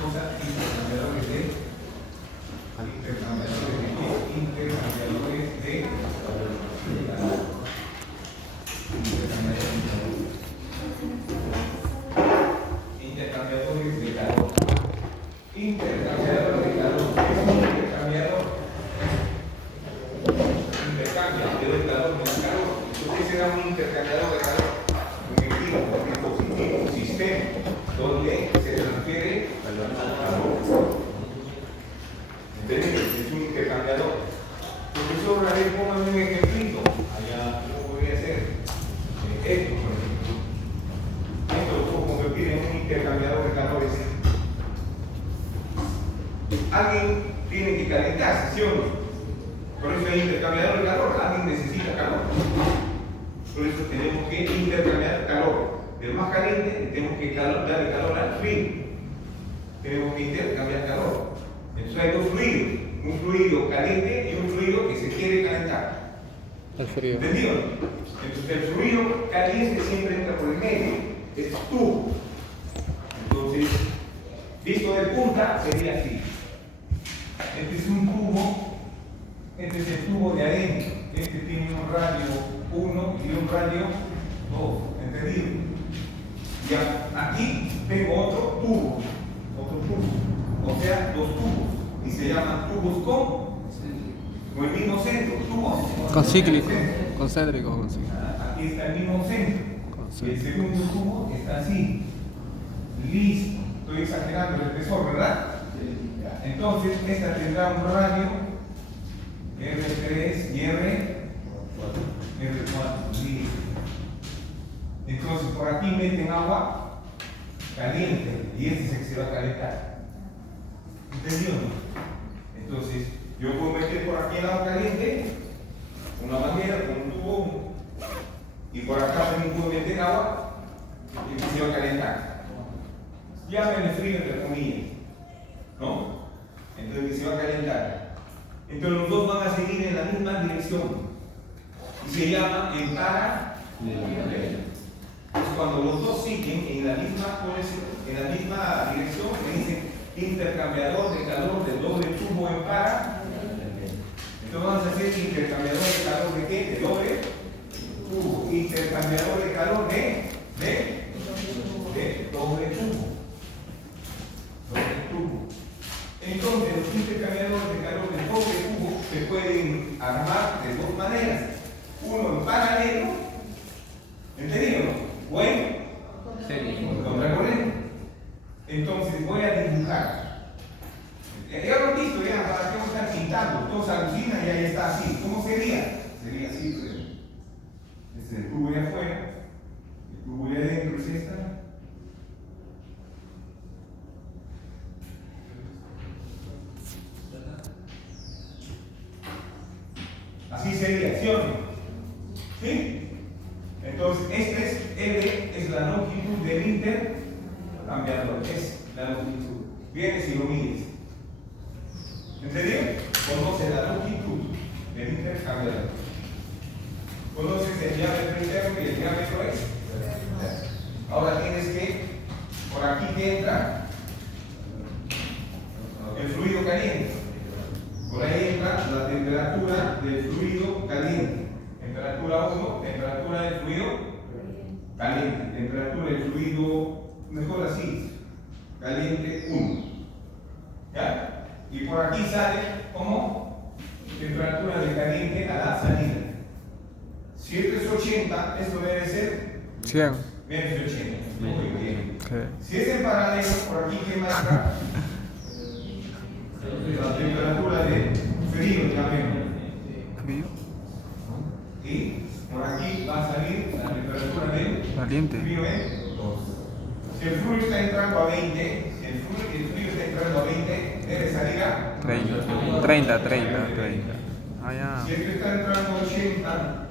cosa, intercambiadores de calor. Intercambiador de calor. Es un intercambiador. Intercambia, le doy calor, me da calor. ¿Qué será un intercambiador de calor? Un equipo, un sistema donde se transfiere calor. ¿Entendido? Es un intercambiador. Profesor, a ver, póngame un ejemplito. Allá, ¿cómo podría ser? Esto, por ejemplo. Esto lo puedo convertir en un intercambiador de calores. Alguien tiene que calentarse, ¿sí o no? Por eso hay intercambiador de calor. Alguien necesita calor. Por eso tenemos que intercambiar calor. Del más caliente tenemos que darle calor al frío. Tenemos que intercambiar calor. Entonces hay dos fluidos. Un fluido caliente y un fluido que se quiere calentar. El frío. ¿Entendido? Entonces el fluido caliente siempre entra por el medio. Es tubo. Entonces, visto de punta sería así. Este es un tubo. Este es el tubo de adentro. Este tiene un radio 1 y un radio 2. ¿Entendido? Ya, aquí tengo otro tubo. O sea, dos tubos. Y se llaman tubos con el mismo centro. Tubos Concíclico. Concéntrico. Concéntrico. Aquí está el mismo centro. Y el segundo tubo está así. Listo. Estoy exagerando el espesor, ¿verdad? Entonces, esta tendrá un radio R3 y R4. Listo. Entonces, por aquí meten agua caliente y este es el que se va a calentar. ¿Entendido? Entonces, yo puedo meter por aquí el agua caliente, una manguera con un tubo, y por acá también puedo meter agua y se va a calentar. Llámenle frío entre comillas, ¿no? Entonces que se va a calentar. Entonces los dos van a seguir en la misma dirección y se llama en paralelo. Entonces cuando los dos siguen en la misma dirección, me dicen intercambiador de calor del doble tubo en paralelo. Entonces vamos a hacer intercambiador de calor de qué? De doble tubo. Intercambiador de calor de doble tubo. Entonces, los intercambiadores de calor de doble tubo se pueden armar de dos maneras. Uno en paralelo, ¿entendido? Bueno, contracorriente. Entonces, voy a dibujar. Ya lo han visto, ya, para que vamos a estar pintando. Todos alucinan y ahí está así. ¿Cómo sería? Sería así, pues. Este es el tubo de afuera. El tubo de adentro es esta. Así sería, ¿sí o no? ¿Sí? Entonces, L es la longitud del intercambiador. Es la longitud. Vienes y lo mides. ¿Entendido? Conoces la longitud del intercambiador. Conoces el diámetro interno y el diámetro externo. Ahora tienes que, por aquí que entra el fluido caliente. Por ahí entra la temperatura del fluido caliente. Temperatura 1, temperatura del fluido caliente. Temperatura del fluido, mejor así, caliente 1. ¿Ya? Y por aquí sale como temperatura de caliente a la salida. Si esto es 80, esto debe ser 100. menos de 80. Muy bien. Okay. Si es en paralelo, por aquí que marca la temperatura de frío, llamemos. Frío. Y por aquí va a salir la temperatura de Caliente. frío en 2. Si el fluido está entrando a 20, si el fluido está entrando a 20, debe salir a 30. Ah, ya. Si esto está entrando a 80,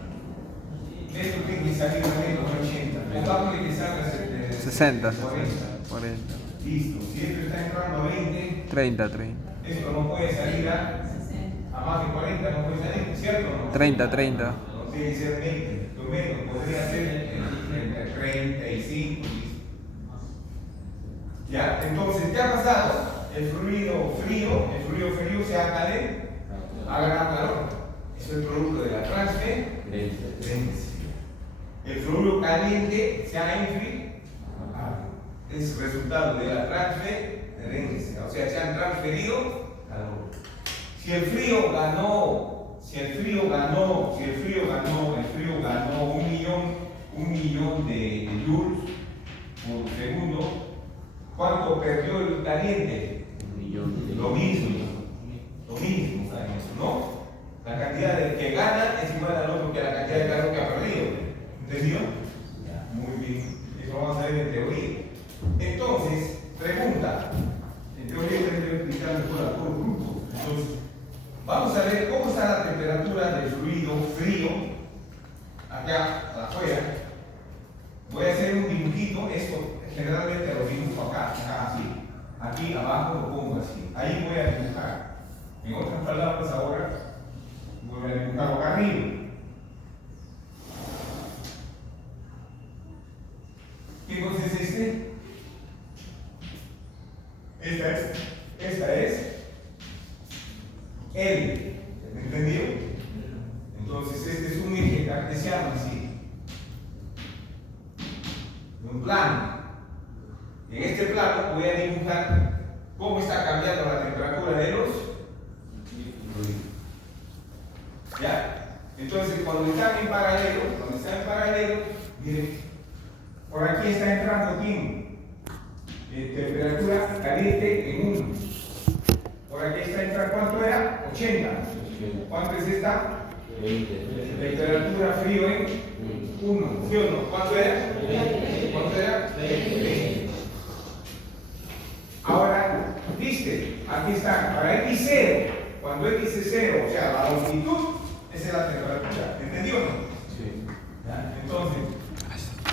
esto tiene que salir a menos de 80. Pongámosle que salga 60. 40. Listo. Si esto está entrando a 20, 30. esto no puede salir a más de 40, no puede salir, ¿cierto o no? 30. No tiene que ser 20, lo menos, podría ser entre 35. ¿Ya? Entonces, ¿qué ha pasado? El fluido frío se ha ganado calor. Es el producto de la transferencia. El fluido caliente se ha enfriado. Es resultado de la transferencia. O sea, se han transferido calor. Si el frío ganó un millón de joules por segundo, ¿cuánto perdió el caliente? Lo mismo, ¿no? La cantidad de que gana es igual a lo mismo que la cantidad de calor que ha perdido. ¿Entendido? Muy bien. Eso vamos a ver en teoría. Entonces, pregunta. En teoría tengo que explicar mejor a todo el grupo. Entonces, vamos a ver cómo está la temperatura del fluido frío acá afuera. Voy a hacer un dibujito. Esto generalmente lo dibujo acá así. Aquí abajo lo pongo así. Ahí voy a dibujar. En otras palabras, ahora voy a dibujar acá arriba. ¿Qué cosa es este? Esta es L. ¿Entendido? Entonces, este es un eje cartesiano así. Un plano. En este plano voy a dibujar cómo está cambiando la temperatura de los fluidos. ¿Ya? Entonces, cuando están en paralelo, miren, por aquí está entrando temperatura caliente en 1. Por aquí está entrando, ¿cuánto era? 80. ¿Cuánto es esta? 20. Temperatura frío en 1. ¿Sí o no? ¿Cuánto era? 20. Ahora, ¿viste? Aquí está, para X0. Cuando X es 0, o sea, la longitud, esa es la temperatura. ¿Entendió o no? Sí. ¿Ya? Entonces,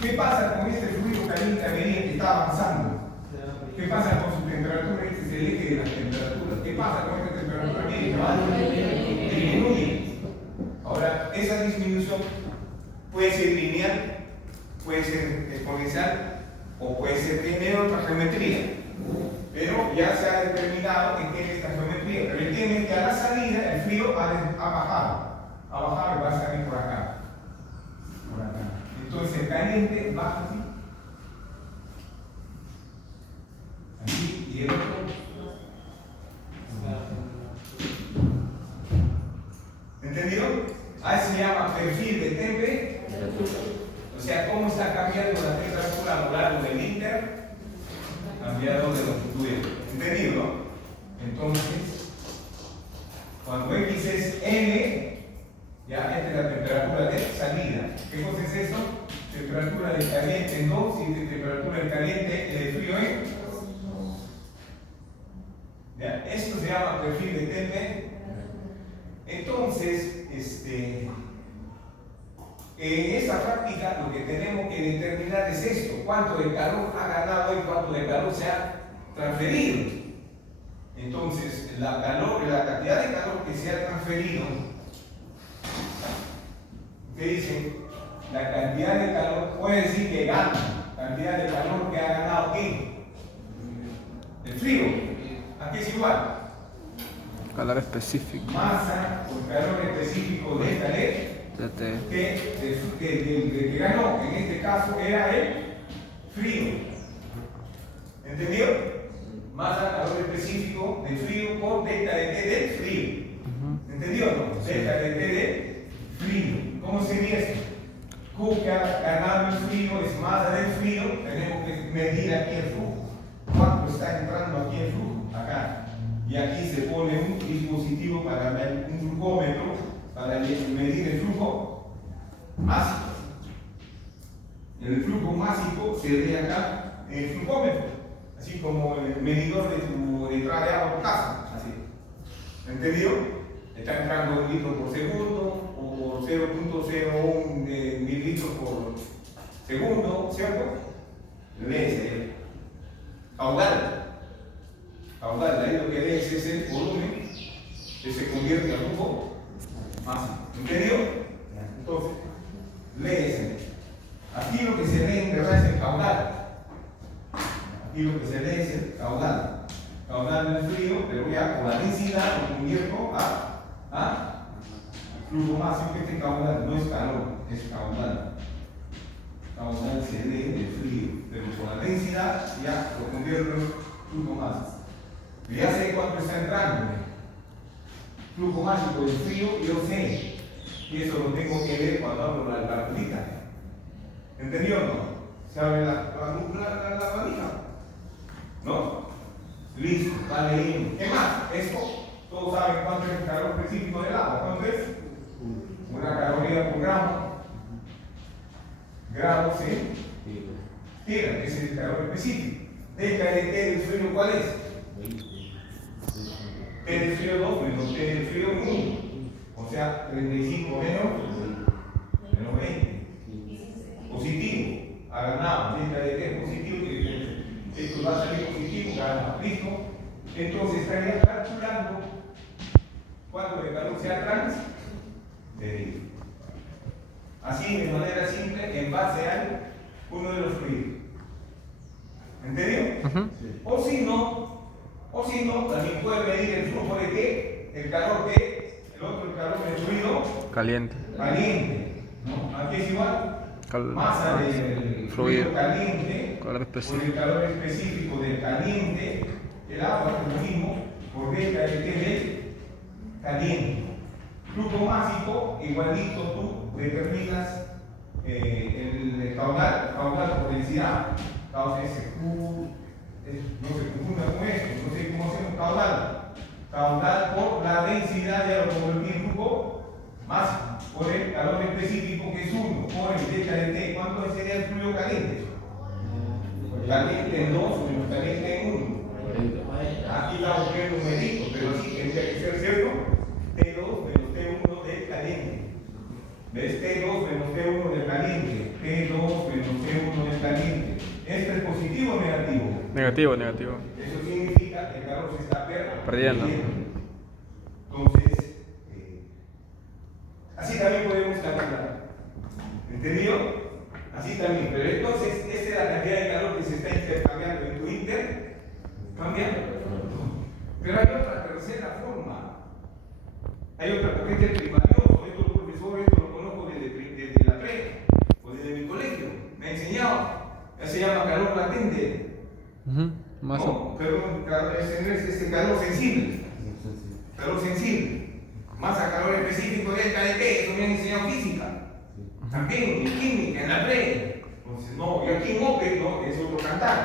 ¿qué pasa con este fluido caliente a medida que está avanzando? ¿Qué pasa con su temperatura? Este es el eje de las temperaturas. ¿Qué pasa con esta temperatura media? Disminuye. Ahora, esa disminución puede ser lineal, puede ser exponencial o puede ser tener otra geometría. Pero ya se ha determinado en qué es esta geometría. Pero entienden que a la salida el frío ha bajado. Ha bajado y va a salir por acá. Entonces el caliente baja así. Así y el otro. ¿Entendido? A eso se llama perfil de temperatura. O sea, cómo está cambiando la temperatura a lo largo del cambiado de longitud. ¿Entendido? Entonces, cuando X es N, ya esta es la temperatura de salida. ¿Qué cosa es eso? Temperatura del caliente en 2 y temperatura del caliente frío en 2. ¿Ya? Esto se llama perfil de temperatura. Entonces, en esta práctica lo que tenemos que determinar es esto: cuánto de calor ha ganado y cuánto de calor se ha transferido. Entonces, la cantidad de calor que se ha transferido, ¿qué dicen? La cantidad de calor puede decir que gana, cantidad de calor que ha ganado ¿qué? El frío. Aquí es igual. Calor específico. Masa o calor específico de esta ley. Que ganó, en este caso era el frío. ¿Entendido? Masa, calor específico del frío por delta de T del frío. ¿Entendido o no? Delta de T del frío. ¿Cómo sería esto? Q que ha ganado el frío es masa del frío. Tenemos que medir aquí el flujo. ¿Cuánto está entrando aquí el flujo? Acá. Y aquí se pone un dispositivo para un flujómetro para medir el flujo másico. El flujo másico se ve acá en el flujómetro, así como el medidor de tu entrada de agua por casa. Así. ¿Entendido? Está entrando en litros por segundo o 0.01 mililitros por segundo, ¿cierto? Lees caudal. Caudal, ahí lo que lees es el volumen que se convierte en flujo másico. ¿Entendido? Entonces, lees. Aquí lo que se lee en verdad es el caudal. Aquí lo que se lee es el caudal. Caudal del frío, pero ya con la densidad lo convierto a flujo máximo, que este caudal no es calor, es caudal. Caudal CD del frío, pero con la densidad ya lo convierto en flujo máximo. Ya sé cuánto está entrando. Flujo máximo del frío, yo sé. Y eso lo tengo que ver cuando abro la valija. ¿Entendió o no? ¿Se abre la valija? ¿No? Listo, vale bien. ¿Qué más? Esto, todos saben cuánto es el calor específico del agua. ¿Cuánto es? Una caloría por gramo. Gramos, ¿sí? Tira, ese es el calor específico. Delta de T del frío, ¿cuál es? T del frío 2 menos T del frío 1. O sea, 35 menos 20. Positivo. Ha ganado. Delta de T positivo. Esto va a salir positivo. Gana. ¿Listo? Entonces estaría calculando cuánto de calor sea transferido. Así, de manera simple, en base a uno de los fluidos. ¿Entendió? O si no, también puede medir el flujo de qué, el calor de, el otro, el calor del fluido Caliente. ¿No? Aquí es igual. Masa del fluido caliente calor específico. por el calor específico del caliente, el agua, es lo mismo, por delta de T del caliente. Flujo máximo, igualito tú determinas el caudal por densidad. No se confunda con esto, no sé cómo hacemos caudal. Caudal por la densidad, ya lo convertí en flujo máximo, por el calor específico que es 1, por el delta de T. ¿Cuánto sería el fluido caliente? Caliente en 2 menos caliente en 1. Aquí estamos viendo numeritos, pero sí tendría que ser cierto. T2 menos T1 del caliente. ¿Ves? T2 menos T1 del caliente. T2 menos T1 del caliente. ¿Esto es positivo o negativo? Negativo. Eso significa que el calor se está perdiendo. Entonces, así también podemos calcular. ¿Entendido? Así también. Pero entonces, esta es la cantidad de calor que se está intercambiando en tu intercambiando. Pero hay otra tercera forma. Hay otra corriente primaria. Esto, profesor, esto lo conozco desde la pre o desde mi colegio. Me ha enseñado. Se llama calor latente. No, perdón, es calor sensible. Calor sensible. Masa calor específico delta de T. Eso me han enseñado física. También en química, en la pre. Entonces, no, y aquí en OPE, no, es otro cantar.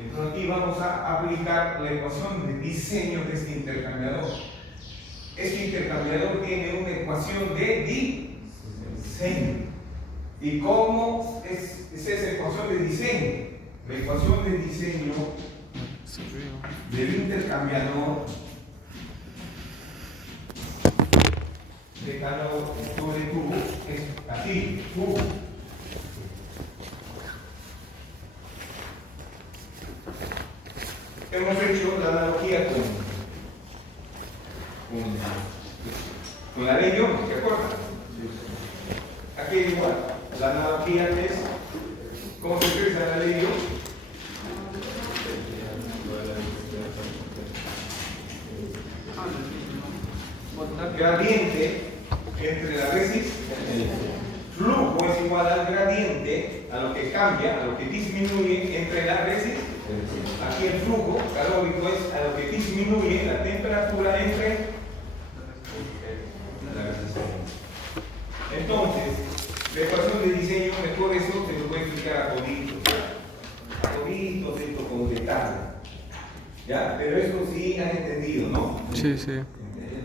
Entonces aquí vamos a aplicar la ecuación de diseño de este intercambiador. Este intercambiador tiene una ecuación de diseño. ¿Y cómo es esa ecuación de diseño? La ecuación de diseño del intercambiador de calor sobre tubo es así, tubo. Hemos hecho la analogía con la ley de Ohm, ¿se acuerdan? Aquí es igual. La analogía es cómo se expresa la ley de Ohm. Gradiente entre la resistencia. Flujo es igual al gradiente, a lo que cambia, a lo que disminuye entre la resistencia. Aquí el flujo calórico es a lo que disminuye la temperatura entre la resistencia. Entonces, la ecuación de diseño, mejor eso se lo voy a explicar a toditos, esto con detalle. ¿Ya? Pero esto sí han entendido, ¿no? Sí.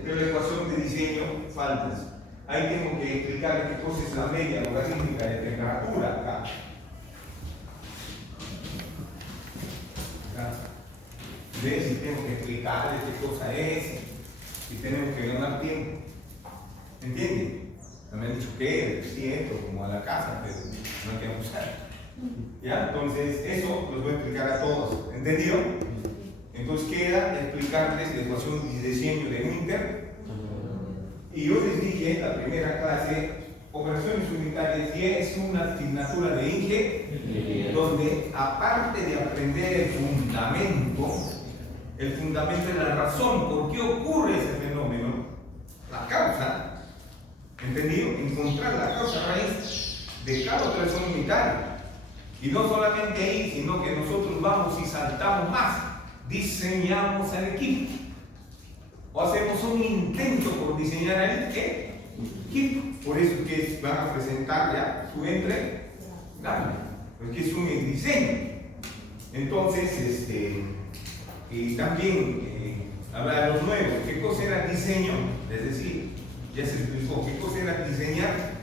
Pero la ecuación de diseño faltas. Ahí tengo que explicar qué cosa es la media logarítmica de temperatura acá. ¿Ves? Y tengo que explicarle qué cosa es. Y tenemos que ganar tiempo. ¿Entienden? No me han dicho que siento como a la casa, pero no hay que abusar. ¿Ya? Entonces, eso los voy a explicar a todos. ¿Entendido? Entonces queda explicarles la ecuación de diseño de Winter. Y yo les dije en la primera clase operaciones unitarias y es una asignatura de INGE donde aparte de aprender el fundamento de la razón, por qué ocurre ese fenómeno, la causa, ¿entendido? Encontrar la causa raíz de cada operación unitaria. Y no solamente ahí, sino que nosotros vamos y saltamos más, diseñamos al equipo. O hacemos un intento por diseñar al equipo. Por eso es que van a presentar ya su entregable, porque es un diseño. Entonces, y también hablar de los nuevos. ¿Qué cosa era diseño? Es decir, ya se explicó. ¿Qué cosa era diseñar?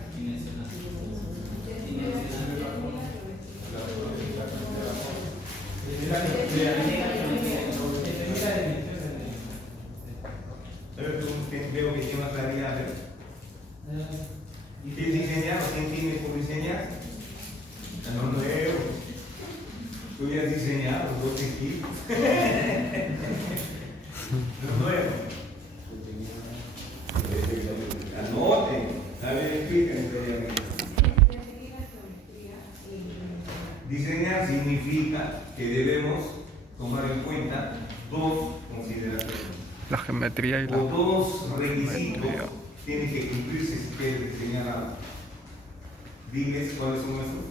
Veo que tiene una claridad. ¿Qué es diseñar? ¿Quién tiene por diseñar? No nuevo. Tú ya has diseñado dos equipos. No nuevo. Anoten. A ver, explíquenme. Diseñar significa que debemos tomar en cuenta dos consideraciones. La geometría y la... O dos requisitos tienen que cumplirse si quieres diseñar algo. Diles cuáles son esos.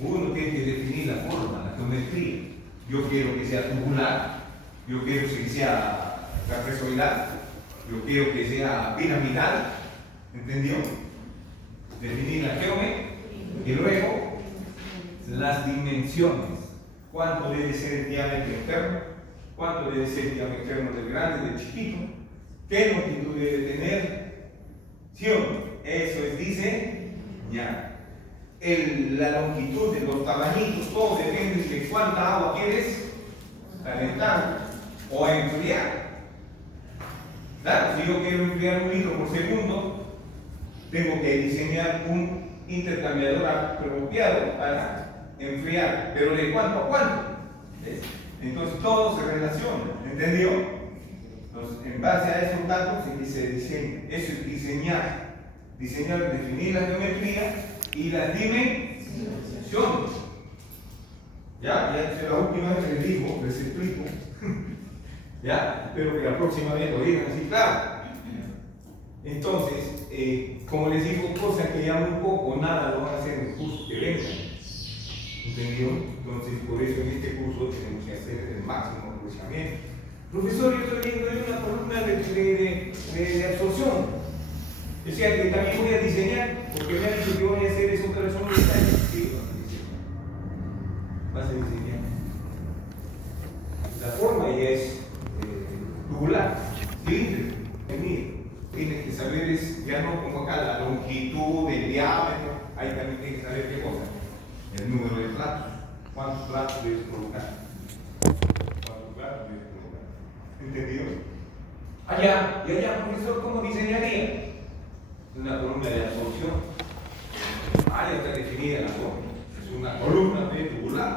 Uno tiene que definir la forma, la geometría. Yo quiero que sea tubular, yo quiero que sea trapezoidal, yo quiero que sea piramidal. ¿Entendió? Definir la geometría. Y luego, las dimensiones. ¿Cuánto debe ser el diámetro interno? ¿Cuánto debe ser el diámetro interno del grande, del chiquito? ¿Qué longitud debe tener? ¿Sí o no? Eso es diseñar. La longitud de los tabañitos, todo depende de cuánta agua quieres calentar o enfriar. Claro, si yo quiero enfriar 1 litro por segundo, tengo que diseñar un intercambiador apropiado para enfriar, pero ¿de cuánto a cuánto? ¿Ves? Entonces todo se relaciona, ¿entendió? Entonces, en base a esos datos se diseña. Eso es diseñar. Diseñar es definir la geometría y las dimensiones. Ya la última vez les digo, les explico. Ya, espero que la próxima vez lo digan así, claro. Entonces, como les digo, cosas que ya muy poco o nada lo van a hacer en el curso que vengan. ¿Entendió? Entonces, por eso en este curso tenemos que hacer el máximo aprovechamiento. Profesor, yo estoy viendo ahí una columna de absorción. O sea que también voy a diseñar, porque me han dicho que voy a hacer eso otra vez un detalle. Sí, vas a diseñar. La forma ya es tubular, cilíndrica. Tienes que saber, ya no como acá, la longitud, el diámetro, ahí también tienes que saber qué cosa. El número de platos. ¿Cuántos platos debes colocar? ¿Cuántos platos debes colocar? ¿Entendido? Allá, profesor, ¿cómo diseñaría? Una columna de absorción. Ya está definida la forma. Es una columna tubular.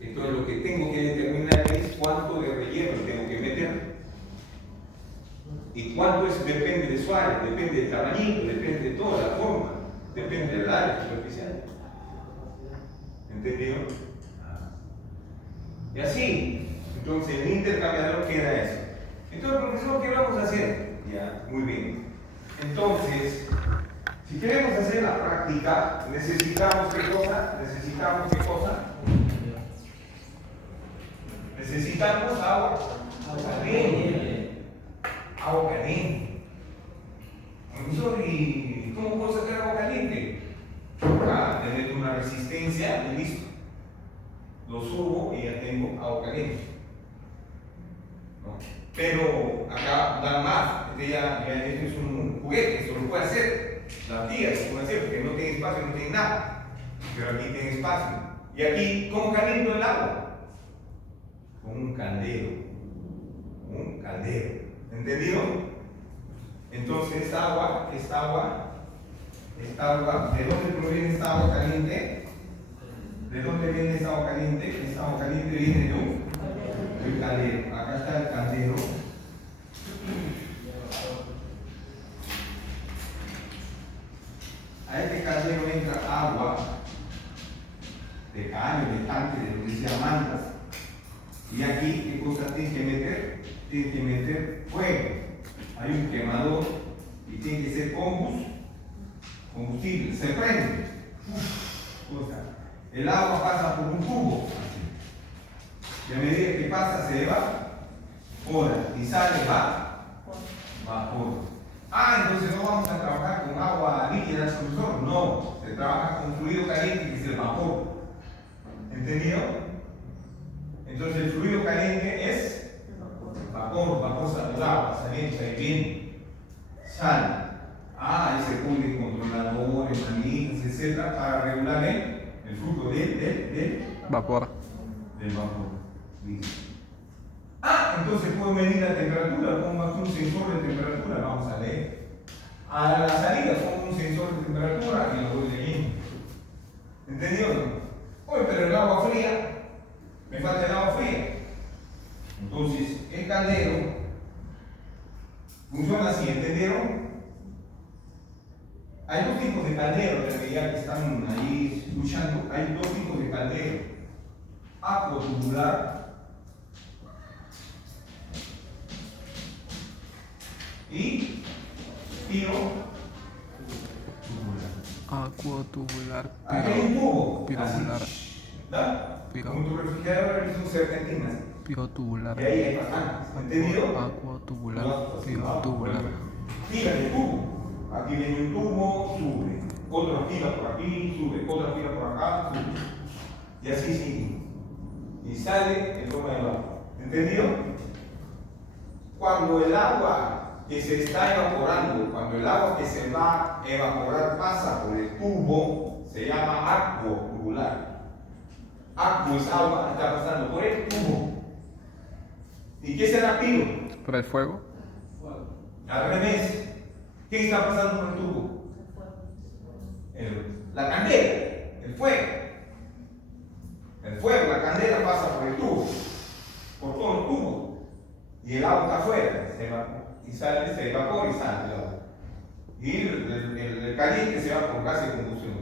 Entonces lo que tengo que determinar es cuánto de relleno tengo que meter. Y cuánto es, depende de su área, depende del tamaño, depende de toda la forma, depende del área superficial. ¿Entendido? Y así, entonces el intercambiador queda eso. Entonces, profesor, ¿qué vamos a hacer? Ya, muy bien. Entonces, si queremos hacer la práctica, necesitamos ¿qué cosa? Necesitamos agua caliente. Agua caliente. Profesor, ¿y cómo puedo sacar agua caliente? Tener una resistencia y listo. Lo subo y ya tengo agua caliente. ¿No? Pero acá dan más. Esto es un juguete, eso lo puede hacer. Las tías lo pueden hacer porque no tienen espacio, no tienen nada. Pero aquí tienen espacio. Y aquí, ¿cómo caliento el agua? Con un caldero. ¿Entendido? Entonces esta agua, ¿de dónde proviene esta agua caliente? ¿De dónde viene esta agua caliente? Esta agua caliente viene de un caldero. Acá está el caldero. antes de lo que decía mantas. Y aquí, ¿qué cosa tienes que meter? Tienes que meter fuego. Hay un quemador y tiene que ser combustible, se prende. El agua pasa por un tubo. Y a medida que pasa se evapora y sale vapor. Entonces no vamos a trabajar con agua líquida al solsor, no, se trabaja con fluido caliente que es el vapor. ¿Entendido? Entonces el fluido caliente es vapor saludable, saliente, ahí viene, sale. Ahí se pone controladores, manitas, etc. para regular el flujo del Vapor. Listo. Entonces puedo medir la temperatura, pongo aquí un sensor de temperatura, vamos a leer. A la salida pongo un sensor de temperatura y lo voy leyendo. ¿Entendido? Oye, pero el agua fría, me falta el agua fría. Entonces, el caldero funciona así, ¿entendieron? Hay dos tipos de caldero, ya que están ahí escuchando, hay dos tipos de caldero. Acuotubular y pirotubular. Acuotubular. Aquí hay un tubo. Pirotubular. Como tu refrigerador es un serpentina. Pirotubular. Y ahí hay bastantes. ¿Entendido? Acuotubular. Pirotubular. Fila de tubo. Aquí viene un tubo, sube. Otra fila por aquí, sube. Otra fila por acá, sube. Y así sigue. Y sale en forma de vapor. ¿Entendido? Cuando el agua que se está evaporando, cuando el agua que se va a evaporar pasa por el tubo, se llama acuotubular. Acuo es agua, está pasando por el tubo. ¿Y qué será piro? ¿Por el fuego? Al revés. ¿Qué está pasando por el tubo? La candela, el fuego. El fuego, la candela pasa por el tubo, por todo el tubo. Y el agua está afuera, se evapora y sale el agua. Y el caliente se va por gas de combustión.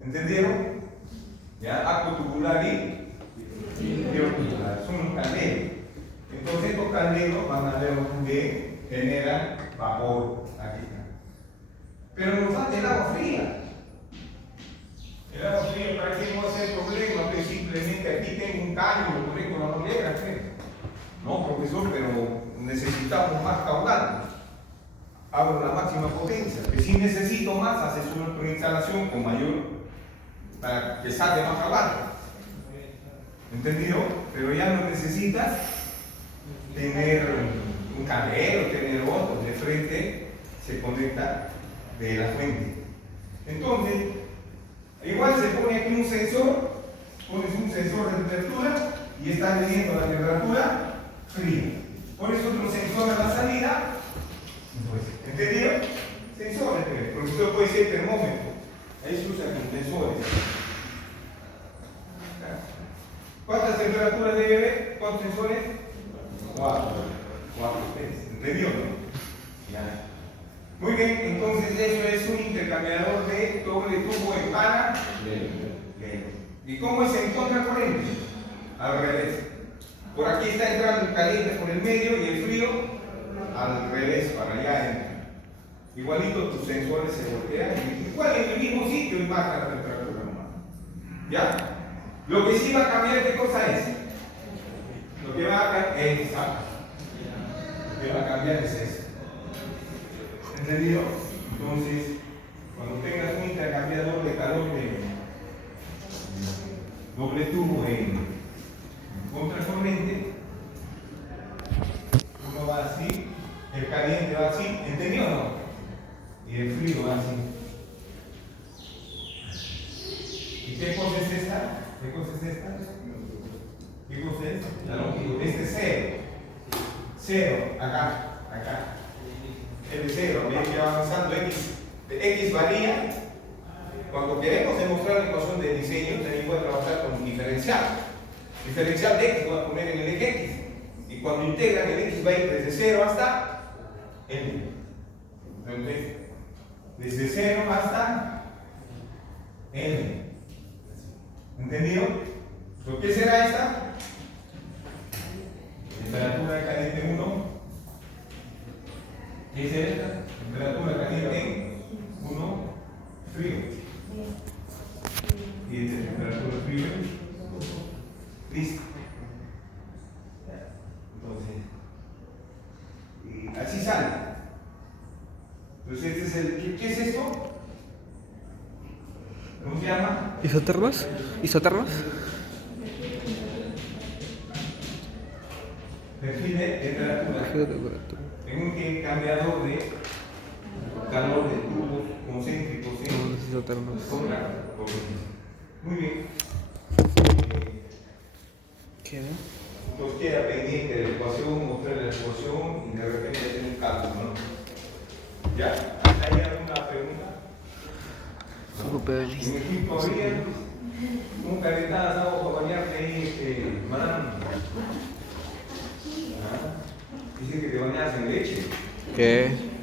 ¿Entendieron? ¿Ya? Acuotubular y pirotubular. Son los calderos. Entonces estos calderos van a ver donde generan vapor. Aquí está. Pero nos falta el agua fría. El agua fría, ¿para qué no va a ser problema? Que simplemente aquí tengo un caño, lo conecto con la manguera. No, profesor, pero necesitamos más caudal. Abro la máxima potencia. Que si necesito más, hace su instalación con mayor, para que salga más caudal. ¿Entendido? Pero ya no necesitas tener un caldero, tener otro. De frente se conecta de la fuente. Entonces, igual se pone aquí un sensor, pones un sensor de temperatura y está midiendo la temperatura fría. Pones otro sensor a la salida, ¿entendido? Sensores, porque usted puede ser termómetro, ahí se usa con sensores. ¿Cuántas temperaturas debe haber? ¿Cuántos sensores? 4. ¿Entendido? Ya. Muy bien, entonces eso es un intercambiador de doble tubo en para. ¿Y cómo es en contracorriente? Al revés. Por aquí está entrando el caliente por el medio y el frío al revés, para allá entra. Igualito tus sensores se voltean, igual en el mismo sitio y marca la temperatura nomás. ¿Ya? Lo que sí va a cambiar, ¿qué cosa es? Lo que va a cambiar es Lo que va a cambiar es eso. ¿Entendido? Entonces, cuando tengas un intercambiador de calor de doble tubo en contracorriente, uno va así, el caliente va así, ¿entendido o no? Y el frío va así. ¿Y qué cosa es esta? ¿Qué cosa es esta? ¿Qué cosa es? La longitud. Este es cero. Cero, acá. El cero, a medida que va avanzando X varía. Cuando queremos demostrar la ecuación de diseño, tenemos que trabajar con un diferencial. Diferencial de X voy a poner en el eje X. Y cuando integran, el X va a ir desde 0 hasta N. Entonces, desde 0 hasta N. ¿Entendido? ¿Por qué será esta? Temperatura caliente 1. ¿Qué será esta? Temperatura caliente 1, frío. Y esta es temperatura frío. Listo. Entonces, y así sale. Entonces, este es el. ¿Qué es esto? ¿Cómo se llama? ¿Isotermos? ¿Isotermos? Perfil de temperatura. Perfil de temperatura. En un cambiador de calor de tubos concéntricos en Los isotermos. zona. Muy bien. ¿Qué? Entonces queda pendiente de la ecuación, mostrar la ecuación y de repente hacer un cálculo, ¿no? ¿Ya? ¿Hay alguna pregunta? Super. En Egipto había un calentadas agua para bañarte ahí, madame. Dice que te bañas en leche. ¿Qué?